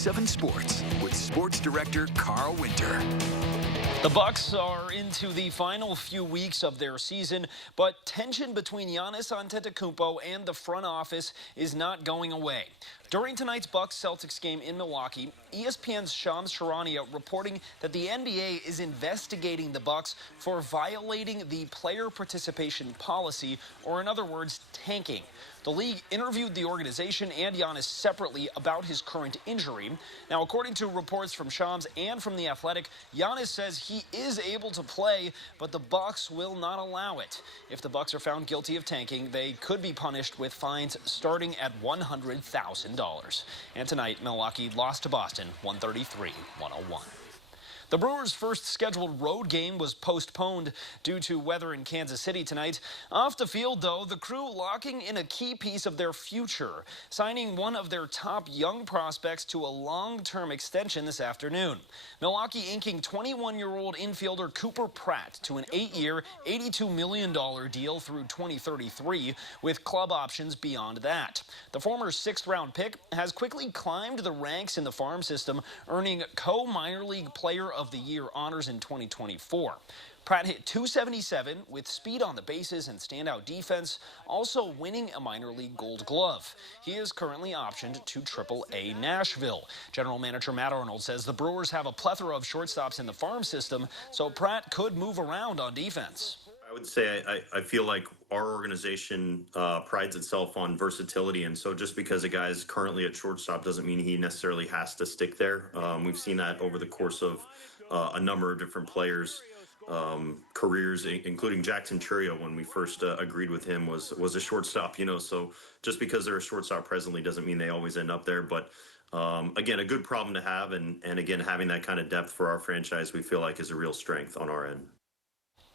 97 Sports with sports director Carl Winter. The Bucks are into the final few weeks of their season, but tension between Giannis Antetokounmpo and the front office is not going away. During tonight's Bucks-Celtics game in Milwaukee, ESPN's Shams Charania reporting that the NBA is investigating the Bucks for violating the player participation policy, or in other words, tanking. The league interviewed the organization and Giannis separately about his current injury. Now, according to reports from Shams and from The Athletic, Giannis says he is able to play, but the Bucks will not allow it. If the Bucks are found guilty of tanking, they could be punished with fines starting at $100,000. And tonight, Milwaukee lost to Boston 133-101. The Brewers' first scheduled road game was postponed due to weather in Kansas City tonight. Off the field, though, the Crew locking in a key piece of their future, signing one of their top young prospects to a long-term extension this afternoon. Milwaukee inking 21-year-old infielder Cooper Pratt to an 8-year, $82 million deal through 2033, with club options beyond that. The former sixth-round pick has quickly climbed the ranks in the farm system, earning co-minor league player of the year honors in 2024. Pratt hit .277 with speed on the bases and standout defense, also winning a minor league Gold Glove. He is currently optioned to Triple-A Nashville. General Manager Matt Arnold says the Brewers have a plethora of shortstops in the farm system, so Pratt could move around on defense. I would say I feel like our organization prides itself on versatility, and so just because a guy is currently at shortstop doesn't mean he necessarily has to stick there. We've seen that over the course of a number of different players' careers, including Jackson Churio. When we first agreed with him, was a shortstop. So just because they're a shortstop presently doesn't mean they always end up there. But again, a good problem to have, and again, having that kind of depth for our franchise, we feel like is a real strength on our end.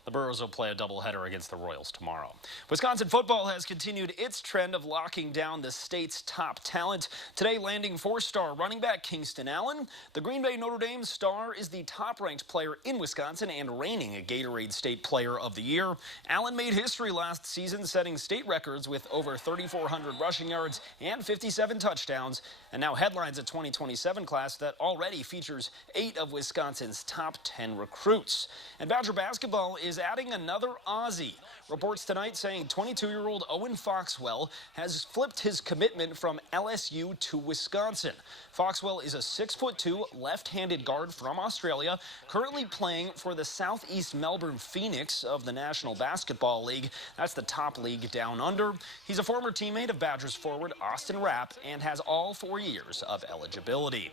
The Brewers will play a doubleheader against the Royals tomorrow. Wisconsin football has continued its trend of locking down the state's top talent. Today, landing four-star running back Kingston Allen. The Green Bay Notre Dame star is the top-ranked player in Wisconsin and reigning Gatorade State Player of the Year. Allen made history last season, setting state records with over 3,400 rushing yards and 57 touchdowns, and now headlines a 2027 class that already features 8 of Wisconsin's top 10 recruits. And Badger basketball is adding another Aussie. Reports tonight saying 22-year-old Owen Foxwell has flipped his commitment from LSU to Wisconsin. Foxwell is a 6'2" left-handed guard from Australia, currently playing for the Southeast Melbourne Phoenix of the National Basketball League. That's the top league down under. He's a former teammate of Badgers forward Austin Rapp and has all 4 years of eligibility.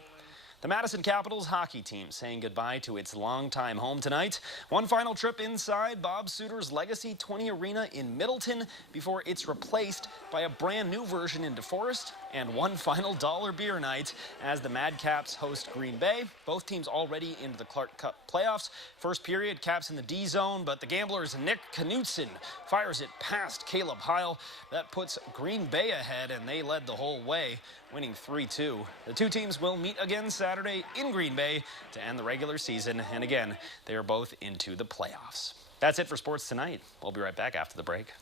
The Madison Capitals hockey team saying goodbye to its longtime home tonight. One final trip inside Bob Suter's Legacy 20 Arena in Middleton before it's replaced by a brand new version in DeForest, and one final dollar beer night as the Madcaps host Green Bay. Both teams already into the Clark Cup playoffs. First period, Caps in the D zone, but the Gamblers' Nick Knutson fires it past Caleb Heil. That puts Green Bay ahead, and they led the whole way, winning 3-2. The two teams will meet again Saturday in Green Bay to end the regular season, and again, they are both into the playoffs. That's it for sports tonight. We'll be right back after the break.